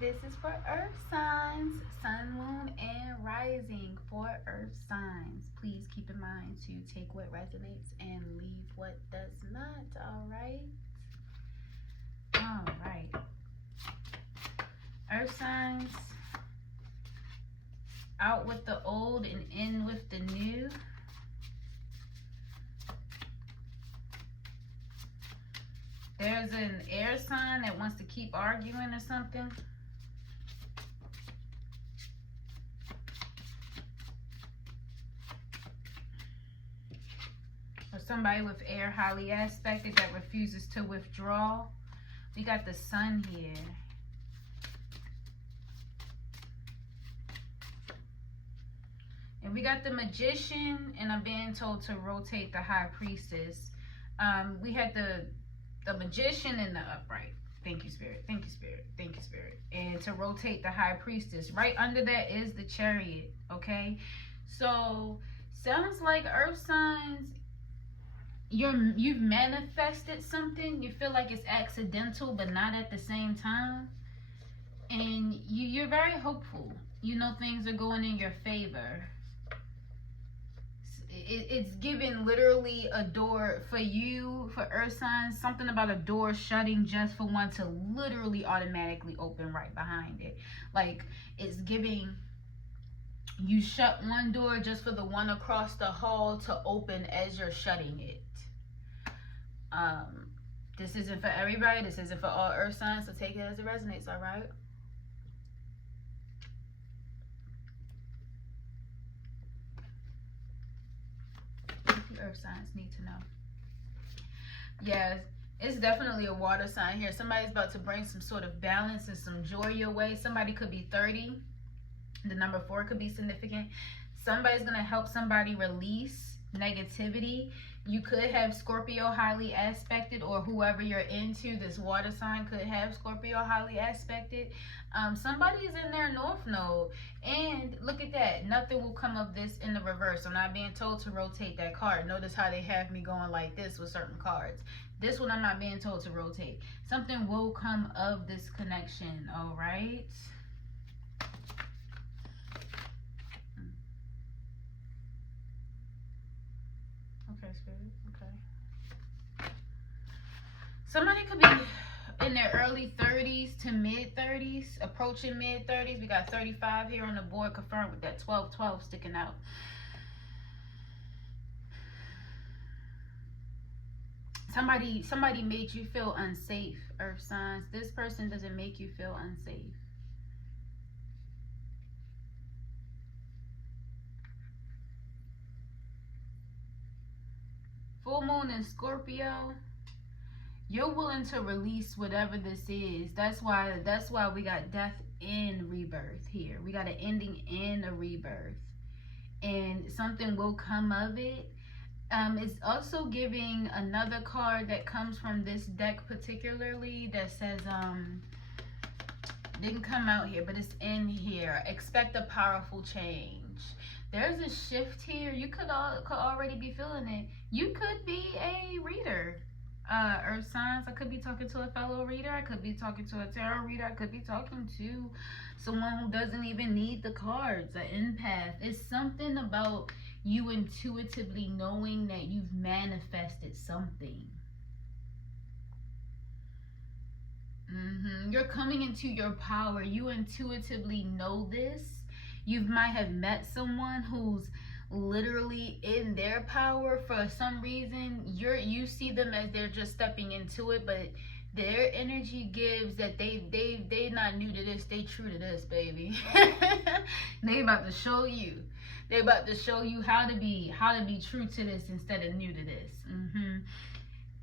This is for earth signs, sun, moon, and rising for earth signs. Please keep in mind to take what resonates and leave what does not. All right. All right. Earth signs, out with the old and in with the new. There's an air sign that wants to keep arguing or something. Or somebody with air highly aspected that refuses to withdraw. We got the sun here. And we got the magician, and I'm being told to rotate the high priestess. We had the magician and the upright. Thank you, spirit. Thank you, spirit. Thank you, spirit. And to rotate the high priestess. Right under that is the chariot. Okay. So sounds like earth signs, you've manifested something. You feel like it's accidental, but not at the same time. And you're very hopeful. You know things are going in your favor. It's giving literally a door for you, for earth signs, something about a door shutting just for one to literally automatically open right behind it. Like it's giving, you shut one door just for the one across the hall to open as you're shutting it. This isn't for everybody. This isn't for all earth signs, so take it as it resonates, all right? Earth signs need to know. Yes, it's definitely a water sign here. Somebody's about to bring some sort of balance and some joy your way. Somebody could be 30. The number 4 could be significant. Somebody's going to help somebody release negativity. You could have Scorpio highly aspected, or whoever you're into, this water sign could have Scorpio highly aspected. Somebody's in their north node, and look at that, nothing will come of this in the reverse. I'm not being told to rotate that card. Notice how they have me going like this with certain cards. This one I'm not being told to rotate. Something will come of this connection. All right. Okay, spirit. Okay. Somebody could be in their early 30s to mid 30s, approaching mid 30s. We got 35 here on the board, confirmed with that 1212 sticking out. Somebody made you feel unsafe, earth signs. This person doesn't make you feel unsafe. Full moon in Scorpio, you're willing to release whatever this is. That's why we got death and rebirth here. We got an ending and a rebirth, and something will come of it. It's also giving another card that comes from this deck particularly that says didn't come out here, but it's in here. Expect a powerful change. There's a shift here. You could already be feeling it. You could be a reader, earth signs. I could be talking to a fellow reader. I could be talking to a tarot reader. I could be talking to someone who doesn't even need the cards, an empath. It's something about you intuitively knowing that you've manifested something. You're coming into your power. You intuitively know this. You might have met someone who's literally in their power. For some reason, you see them as they're just stepping into it, but their energy gives that they not new to this, they true to this, baby. They about to show you. They about to show you how to be true to this instead of new to this.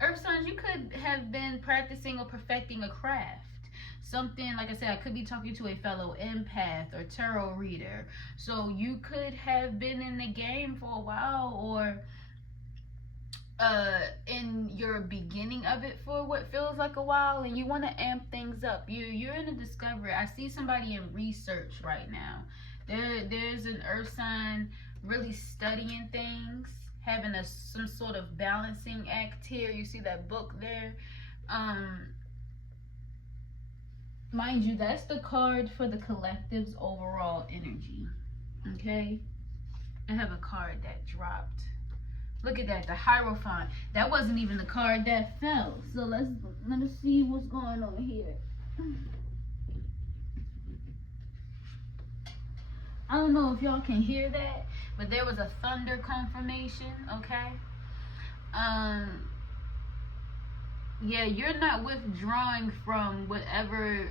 Earth signs, you could have been practicing or perfecting a craft. Something, like I said, I could be talking to a fellow empath or tarot reader. So you could have been in the game for a while, or in your beginning of it for what feels like a while, and you want to amp things up. You're in a discovery. I see somebody in research right now. There's an earth sign really studying things, having some sort of balancing act here. You see that book there. mind you, that's the card for the collective's overall energy. Okay, I have a card that dropped. Look at that, the Hierophant. That wasn't even the card that fell. So let us see what's going on here. I don't know if y'all can hear that, but there was a thunder confirmation. Okay. Yeah, you're not withdrawing from whatever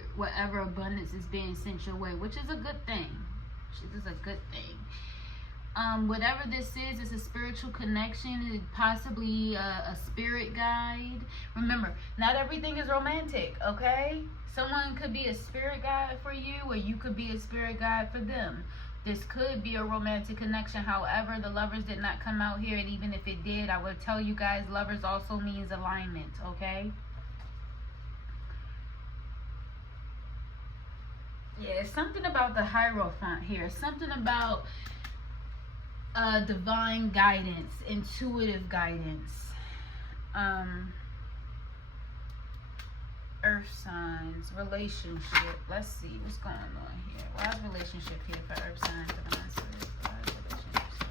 abundance is being sent your way, which is a good thing. Which is a good thing. Whatever this is, it's a spiritual connection, possibly a spirit guide. Remember, not everything is romantic, okay? Someone could be a spirit guide for you, or you could be a spirit guide for them. This could be a romantic connection. However, the lovers did not come out here, and even if it did, I would tell you guys, lovers also means alignment, okay? Yeah, something about the Hierophant here. Something about divine guidance, intuitive guidance. Earth signs, relationship. Let's see what's going on here. Why is relationship here for earth signs? Divine spirits? Why is relationships here?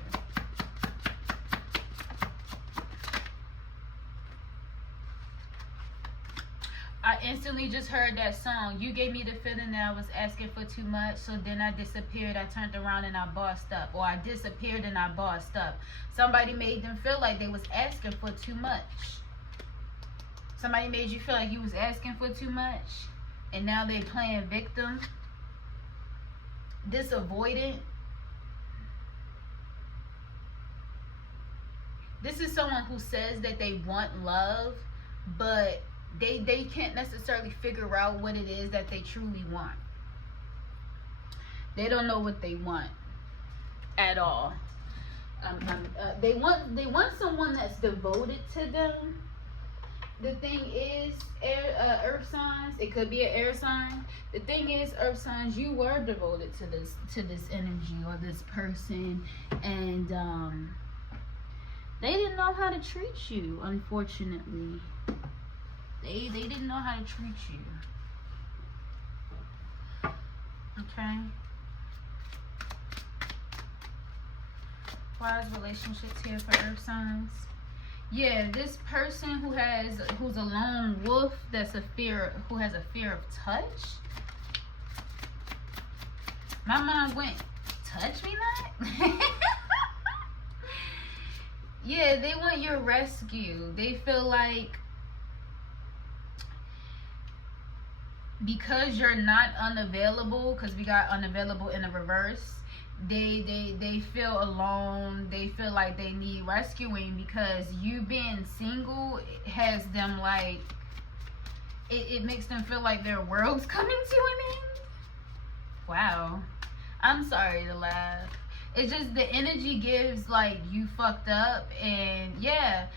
I instantly just heard that song. You gave me the feeling that I was asking for too much, so then I disappeared. I turned around and I bossed up. Or I disappeared and I bossed up. Somebody made them feel like they was asking for too much. Somebody made you feel like you was asking for too much, and now they're playing victim. This avoidant. This is someone who says that they want love, but they can't necessarily figure out what it is that they truly want. They don't know what they want at all. They want someone that's devoted to them. The thing is, earth signs, it could be an air sign. The thing is, earth signs, you were devoted to this energy or this person, and they didn't know how to treat you. Unfortunately, they didn't know how to treat you. Okay. Why is relationships here for earth signs? Yeah, this person who's a lone wolf, who has a fear of touch. My mind went, touch me not? Yeah, they want your rescue. They feel like because you're not unavailable, because we got unavailable in the reverse, they feel alone. They feel like they need rescuing, because you being single has them like, it makes them feel like their world's coming to an end. Wow, I'm sorry to laugh. It's just the energy gives like you fucked up. And yeah,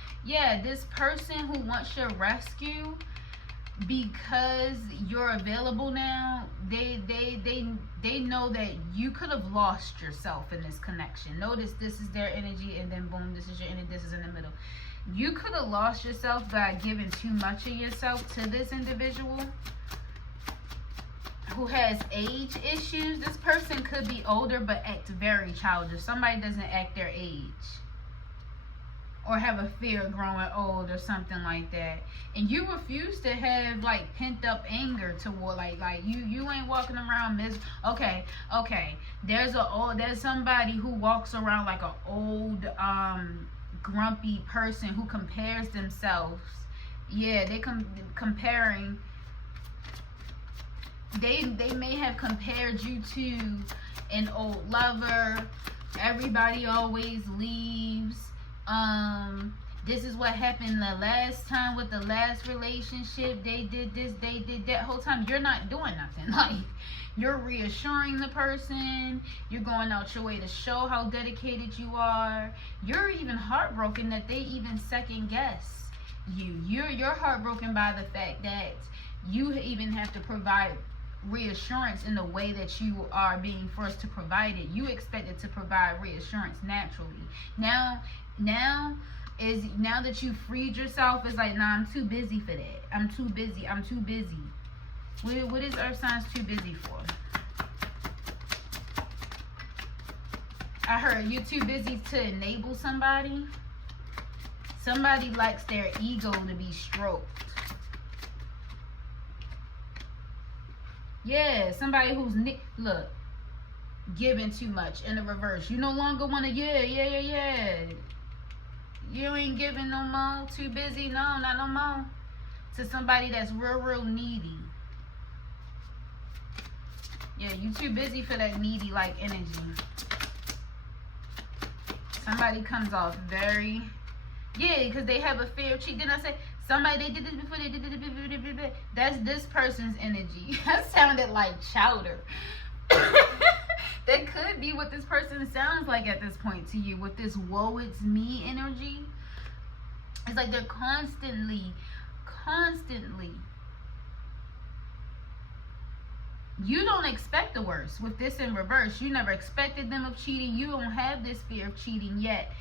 this person who wants your rescue, because you're available now, they know that you could have lost yourself in this connection. Notice this is their energy, and then boom, this is your energy, this is in the middle. You could have lost yourself by giving too much of yourself to this individual who has age issues. This person could be older but act very childish. Somebody doesn't act their age, or have a fear of growing old or something like that. And you refuse to have like pent up anger toward like you ain't walking around okay. There's somebody who walks around like an old grumpy person who compares themselves. Yeah, they comparing. They may have compared you to an old lover. Everybody always leaves. This is what happened the last time with the last relationship. They did this, they did that. Whole time you're not doing nothing. Like, you're reassuring the person. You're going out your way to show how dedicated you are. You're even heartbroken that they even second guess you. You're heartbroken by the fact that you even have to provide reassurance in the way that you are being forced to provide it. You expected to provide reassurance naturally. Now that you freed yourself, it's like, nah, I'm too busy for that. I'm too busy. What is earth signs too busy for? I heard you're too busy to enable somebody. Somebody likes their ego to be stroked. Yeah, somebody who's, look, giving too much in the reverse. You no longer want to, yeah. You ain't giving no more. Too busy. No, not no more. To somebody that's real needy. Yeah, you too busy for that needy like energy. Somebody comes off very, yeah, because they have a fear of cheating. Didn't I say somebody, they did this before, they did this. That's this person's energy. That sounded like chowder. That could be what this person sounds like at this point to you with this woe it's me energy. It's like they're constantly you don't expect the worst with this in reverse. You never expected them of cheating. You don't have this fear of cheating yet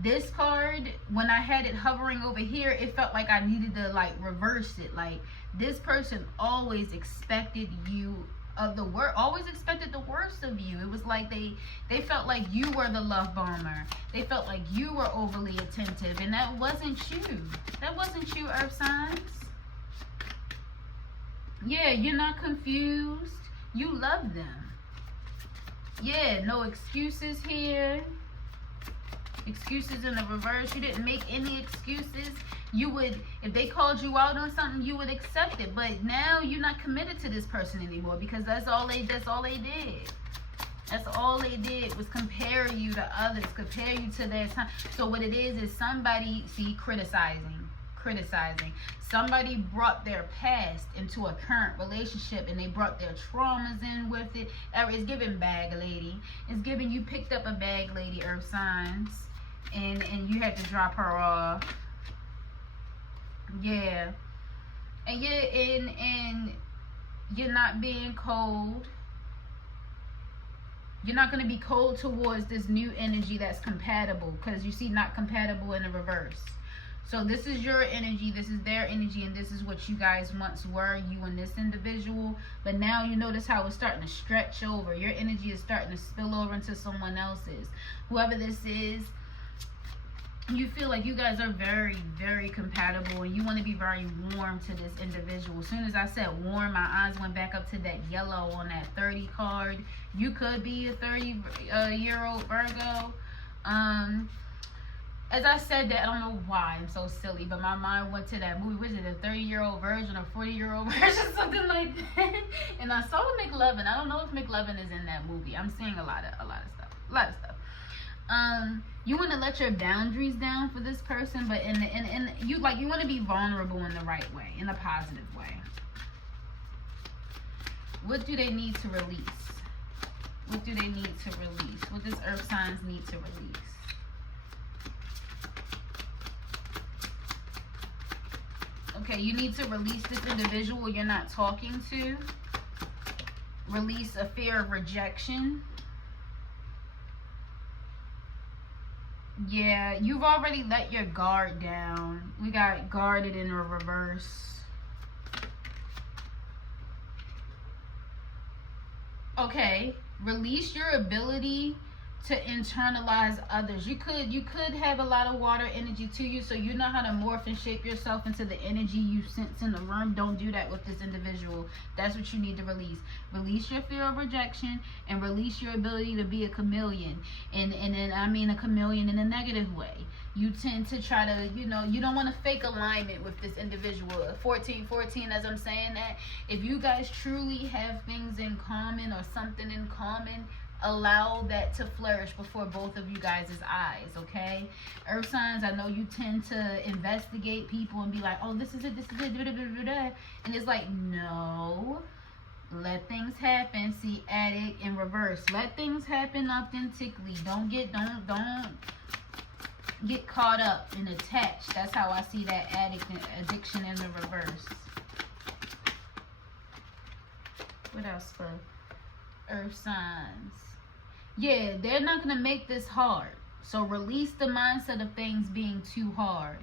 this card, when I had it hovering over here, it felt like I needed to like reverse it. Like this person always expected you of the worst, always expected the worst of you. It was like they felt like you were the love bomber. They felt like you were overly attentive, and that wasn't you. That wasn't you, earth signs. Yeah, you're not confused. You love them. Yeah, no excuses here. Excuses in the reverse. You didn't make any excuses. You would, if they called you out on something, you would accept it. But now you're not committed to this person anymore because that's all they did. That's all they did was compare you to others, compare you to their time. So what it is somebody, see, criticizing. Somebody brought their past into a current relationship and they brought their traumas in with it. It's giving bag lady. It's giving you picked up a bag lady, earth signs, and you had to drop her off. Yeah. And you're not being cold. You're not going to be cold towards this new energy that's compatible, because you see not compatible in the reverse. So this is your energy, this is their energy, and this is what you guys once were, you and this individual. But now you notice how it's starting to stretch over. Your energy is starting to spill over into someone else's. Whoever this is, you feel like you guys are very compatible, and you want to be very warm to this individual. As soon as I said warm, my eyes went back up to that yellow on that 30 card. You could be a 30-year-old Virgo. As I said that, I don't know why I'm so silly, but my mind went to that movie. Was it a 30-year-old version or 40-year-old version, something like that? And I saw McLovin. I don't know if McLovin is in that movie. I'm seeing a lot of stuff. You want to let your boundaries down for this person, but you want to be vulnerable in the right way, in a positive way. What do they need to release? What do they need to release? What does earth signs need to release? Okay, you need to release this individual you're not talking to. Release a fear of rejection. Yeah, you've already let your guard down. We got guarded in a reverse. Okay, release your ability to internalize others. You could have a lot of water energy to you, so you know how to morph and shape yourself into the energy you sense in the room. Don't do that with this individual. That's what you need to release. Release your fear of rejection and release your ability to be a chameleon. And I mean a chameleon in a negative way. You tend to try to, you don't want to fake alignment with this individual. 1414, as I'm saying that, if you guys truly have things in common or something in common, allow that to flourish before both of you guys' eyes, okay? Earth signs, I know you tend to investigate people and be like, oh, this is it, and it's like, no, let things happen. See, addict in reverse. Let things happen authentically. Don't get caught up and attached. That's how I see that addiction in the reverse. What else for earth signs? Yeah, they're not going to make this hard. So release the mindset of things being too hard.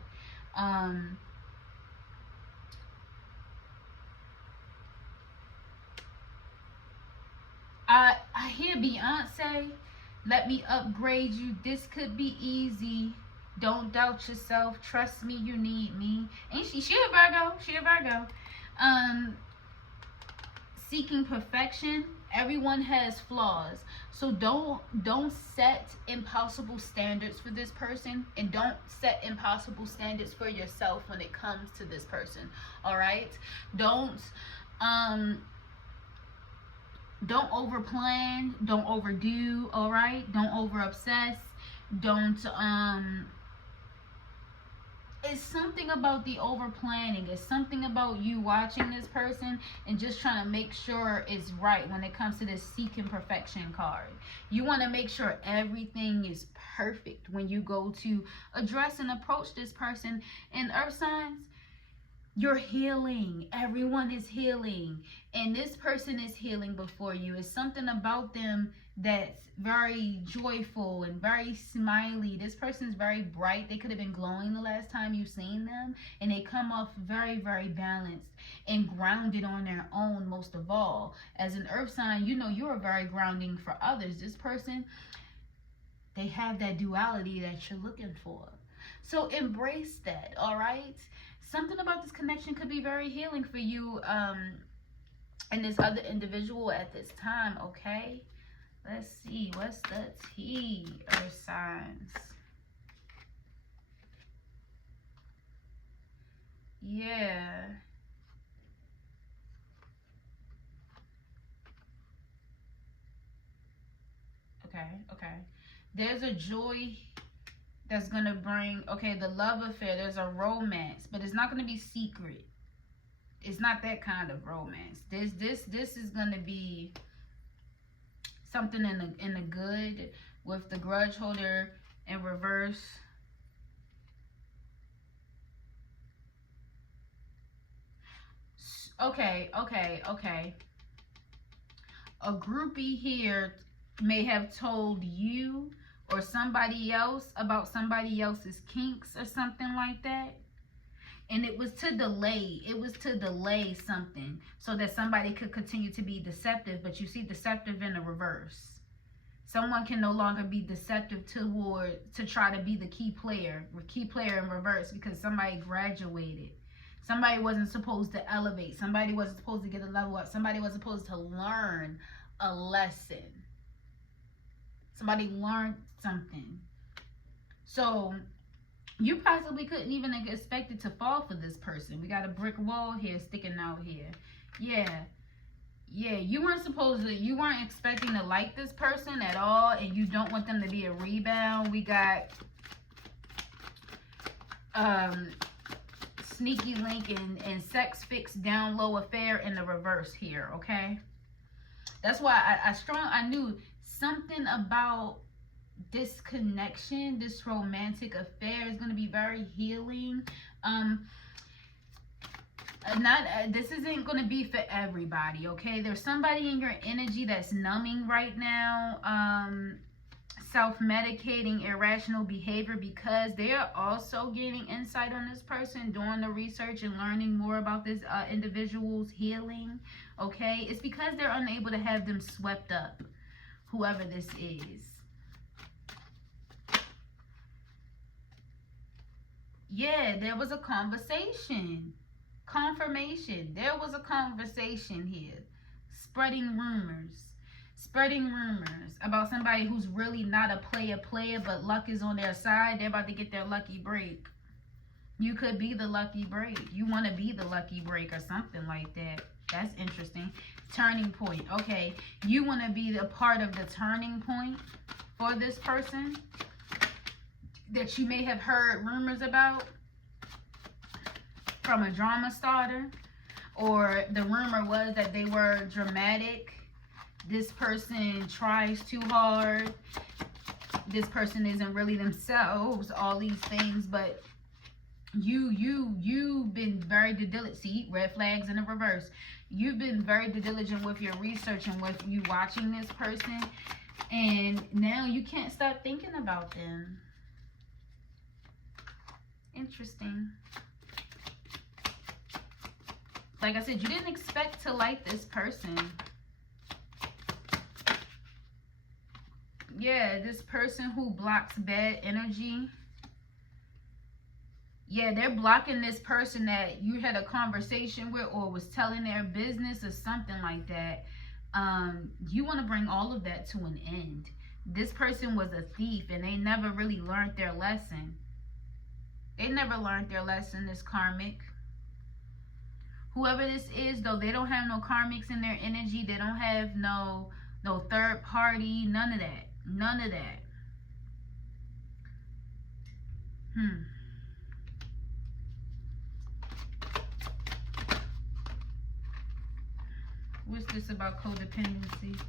I hear Beyonce, let me upgrade you. This could be easy. Don't doubt yourself. Trust me, you need me. Ain't she? She a Virgo. She a Virgo. Um, Seeking perfection. Everyone has flaws, so don't set impossible standards for this person, and don't set impossible standards for yourself when it comes to this person. All right, don't um don't over plan, don't overdo. All right, don't over obsess, don't it's something about the over planning. It's something about you watching this person and just trying to make sure it's right when it comes to this seeking perfection card. You want to make sure everything is perfect when you go to address and approach this person. And earth signs, you're healing. Everyone is healing, and this person is healing before you. It's something about them that's very joyful and very smiley. This person is very bright. They could have been glowing the last time you've seen them, and they come off very, very balanced and grounded on their own. Most of all, as an earth sign, you know you're very grounding for others. This person, they have that duality that you're looking for, so embrace that. All right, something about this connection could be very healing for you and this other individual at this time. Okay, let's see, what's the tea, earth signs? Yeah, okay, there's a joy that's gonna bring, okay, the love affair. There's a romance, but it's not gonna be secret. It's not that kind of romance. This is gonna be something in the good, with the grudge holder in reverse. Okay. A groupie here may have told you or somebody else about somebody else's kinks or something like that, and it was to delay something so that somebody could continue to be deceptive. But you see deceptive in the reverse. Someone can no longer be deceptive to try to be the key player in reverse, because somebody graduated. Somebody wasn't supposed to elevate. Somebody wasn't supposed to get a level up. Somebody was supposed to learn a lesson. Somebody learned something. So you possibly couldn't even expect it to fall for this person. We got a brick wall here sticking out here. Yeah, you weren't expecting to like this person at all, and you don't want them to be a rebound. We got sneaky link and sex fix down low affair in the reverse here. Okay, that's why I knew something about this connection, this romantic affair is going to be very healing. This isn't going to be for everybody. Okay, there's somebody in your energy that's numbing right now, self-medicating irrational behavior, because they are also gaining insight on this person, doing the research and learning more about this individual's healing. Okay, it's because they're unable to have them swept up, whoever this is. Yeah, there was a conversation. Confirmation. There was a conversation here. Spreading rumors about somebody who's really not a player, but luck is on their side. They're about to get their lucky break. You could be the lucky break. You want to be the lucky break or something like that. That's interesting. Turning point. Okay, you want to be the part of the turning point for this person that you may have heard rumors about from a drama starter, or the rumor was that they were dramatic. This person tries too hard. This person isn't really themselves. All these things, but you've been very diligent. See, red flags in the reverse. You've been very diligent with your research and with you watching this person, and now you can't stop thinking about them. Interesting. Like I said, you didn't expect to like this person. Yeah, this person who blocks bad energy. Yeah, they're blocking this person that you had a conversation with or was telling their business or something like that. You want to bring all of that to an end. This person was a thief and they never really learned their lesson. They never learned their lesson, this karmic. Whoever this is, though, they don't have no karmics in their energy. They don't have no third party, none of that. None of that. What's this about codependency?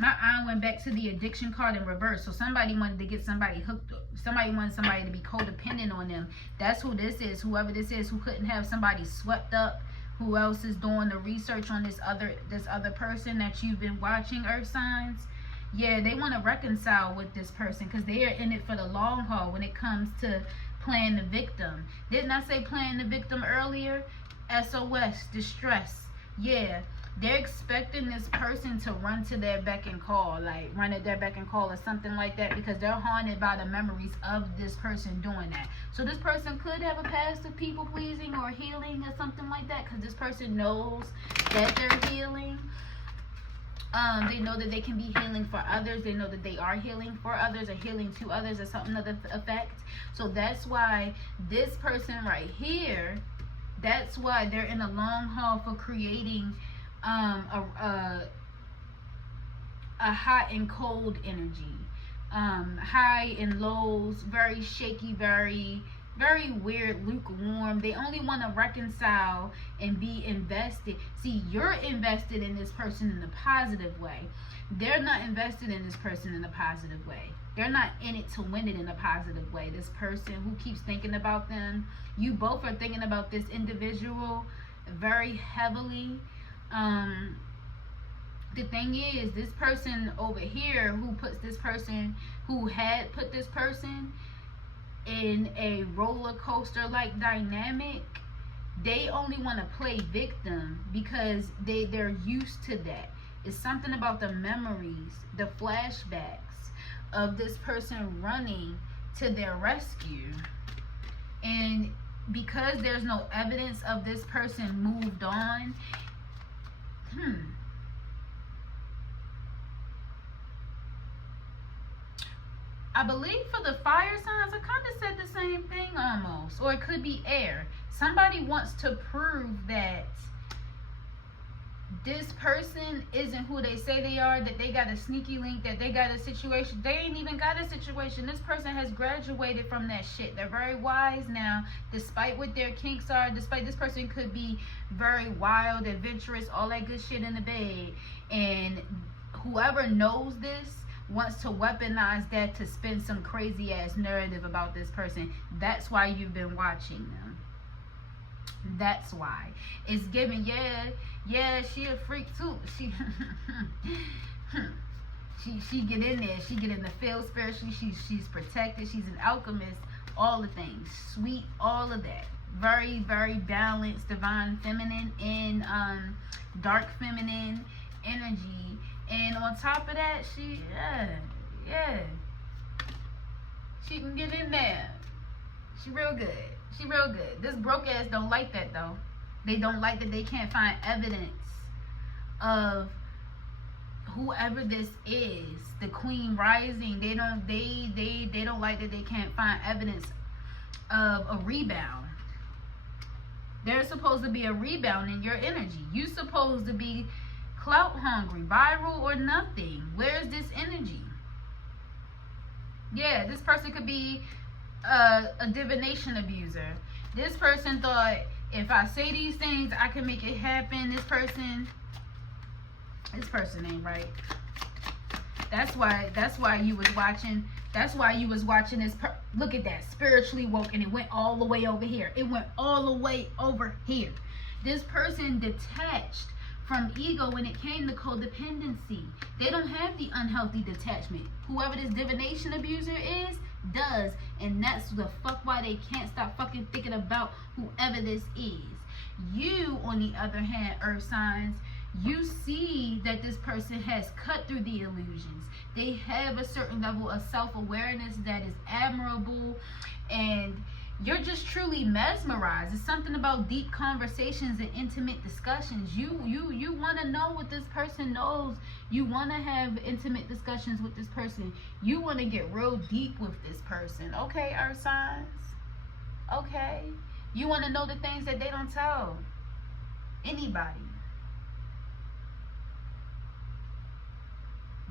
My eye went back to the addiction card in reverse. So somebody wanted to get somebody hooked up. Somebody wanted somebody to be codependent on them. That's who this is. Whoever this is who couldn't have somebody swept up. Who else is doing the research on this other person that you've been watching, earth signs? Yeah, they want to reconcile with this person because they are in it for the long haul when it comes to playing the victim. Didn't I say playing the victim earlier? SOS, distress. Yeah, they're expecting this person to run to their beck and call, like run at their beck and call or something like that, because they're haunted by the memories of this person doing that. So this person could have a past of people pleasing or healing or something like that, because this person knows that they're healing. They know that they can be healing for others. They know that they are healing for others or healing to others or something of the effect. So that's why this person right here, that's why they're in a long haul for creating a hot and cold energy, high and lows, very shaky, very weird, lukewarm. They only want to reconcile and be invested. See, you're invested in this person in a positive way. They're not invested in this person in a positive way. They're not in it to win it in a positive way. This person who keeps thinking about them, you both are thinking about this individual very heavily. The thing is, this person over here who puts this person, who had put this person in a roller coaster like dynamic, they only want to play victim because they're used to that. It's something about the memories, the flashbacks of this person running to their rescue. And because there's no evidence of this person moved on, I believe for the fire signs, I kind of said the same thing almost. Or it could be air. Somebody wants to prove that this person isn't who they say they are, that they got a sneaky link, that they got a situation. They ain't even got a situation. This person has graduated from that shit. They're very wise now, despite what their kinks are, despite this person could be very wild, adventurous, all that good shit in the bed. And whoever knows this wants to weaponize that to spin some crazy ass narrative about this person. That's why you've been watching them. That's why. It's giving, yeah, she a freak too. She get in there. She get in the field spiritually. She's protected. She's an alchemist. All the things. Sweet, all of that. Very, very balanced, divine feminine and dark feminine energy. And on top of that, she can get in there. She real good. She real good. This broke ass don't like that though. They don't like that they can't find evidence of whoever this is. The Queen Rising. They don't like that they can't find evidence of a rebound. There's supposed to be a rebound in your energy. You supposed to be clout hungry, viral or nothing. Where's this energy? Yeah, this person could be a divination abuser. This person thought, if I say these things, I can make it happen. This person ain't right. That's why you was watching. That's why you was watching this. Look at that, spiritually woke, and it went all the way over here. It went all the way over here. This person detached from ego when it came to codependency. They don't have the unhealthy detachment. Whoever this divination abuser is, does. And that's the fuck why they can't stop fucking thinking about whoever this is. You, on the other hand, earth signs, You see that this person has cut through the illusions. They have a certain level of self-awareness that is admirable, and you're just truly mesmerized. It's something about deep conversations and intimate discussions. You want to know what this person knows. You want to have intimate discussions with this person. You want to get real deep with this person. Okay, earth signs. Okay. You want to know the things that they don't tell anybody.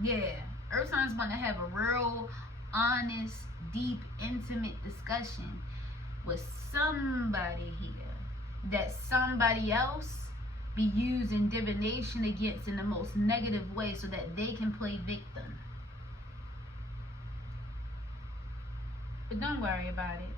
Yeah, earth signs want to have a real honest, deep, intimate discussion with somebody here that somebody else be using divination against in the most negative way so that they can play victim. But don't worry about it.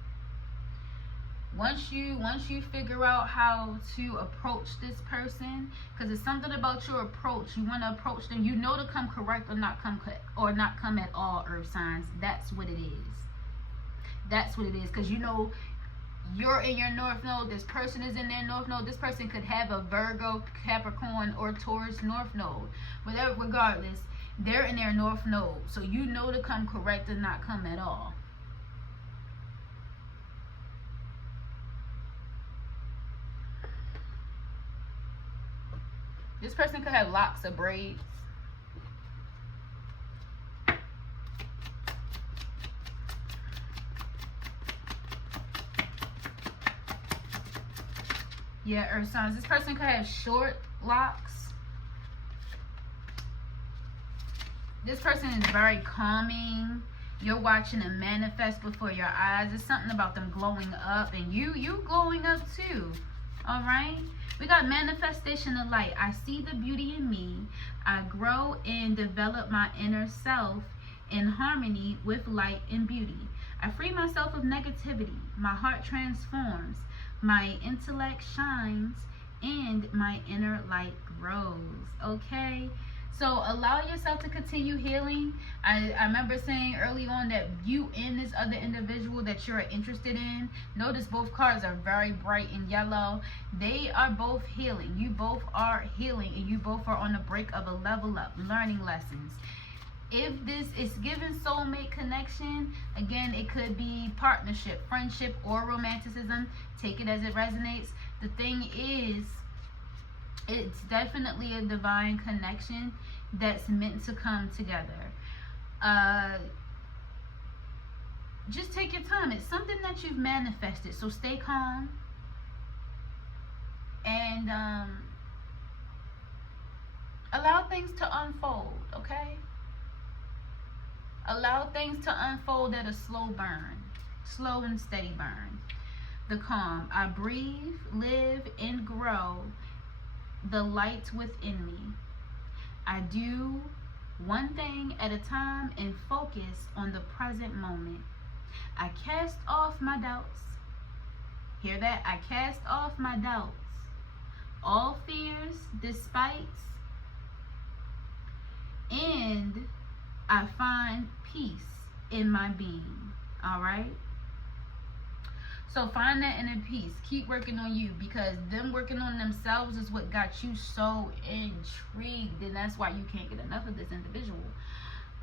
Once you figure out how to approach this person, because it's something about your approach. You want to approach them. You know to come correct or not come at all, earth signs. That's what it is. That's what it is. Because you know you're in your north node. This person is in their north node. This person could have a Virgo, Capricorn, or Taurus north node. Whatever, regardless, they're in their north node. So you know to come correct or not come at all. This person could have locks of braids. Yeah, earth signs. This person could have short locks. This person is very calming. You're watching them manifest before your eyes. It's something about them glowing up, and you glowing up too. All right. We got manifestation of light. I see the beauty in me. I grow and develop my inner self in harmony with light and beauty. I free myself of negativity. My heart transforms. My intellect shines and my inner light grows. Okay? So allow yourself to continue healing. I remember saying early on that you and this other individual that you're interested in, notice both cards are very bright and yellow. They are both healing. You both are healing, and you both are on the brink of a level up, learning lessons. If this is given soulmate connection, again, it could be partnership, friendship, or romanticism. Take it as it resonates. The thing is, it's definitely a divine connection that's meant to come together. Just take your time. It's something that you've manifested, so stay calm and allow things to unfold. Okay, allow things to unfold at a slow burn, slow and steady burn. The calm. I breathe, live, and grow the light within me. I do one thing at a time and focus on the present moment. I cast off my doubts. Hear that? I cast off my doubts, all fears, despites, and I find peace in my being. All right? So find that inner peace. Keep working on you, because them working on themselves is what got you so intrigued, and that's why you can't get enough of this individual.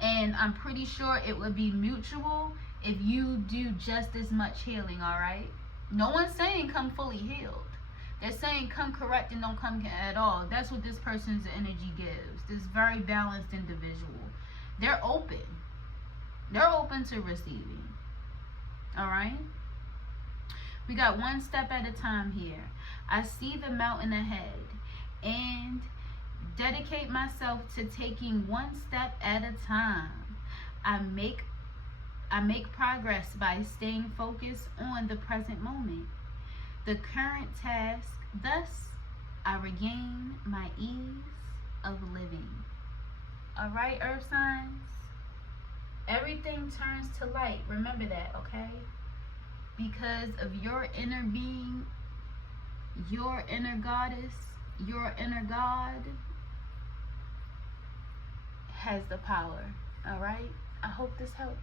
And I'm pretty sure it would be mutual if you do just as much healing. All right? No one's saying come fully healed. They're saying come correct and don't come at all. That's what this person's energy gives. This very balanced individual. They're open. They're open to receiving. All right? We got one step at a time here. I see the mountain ahead and dedicate myself to taking one step at a time. I make progress by staying focused on the present moment, the current task. Thus, I regain my ease of living. All right, earth signs? Everything turns to light. Remember that, okay? Because of your inner being, your inner goddess, your inner God has the power. All right? I hope this helped.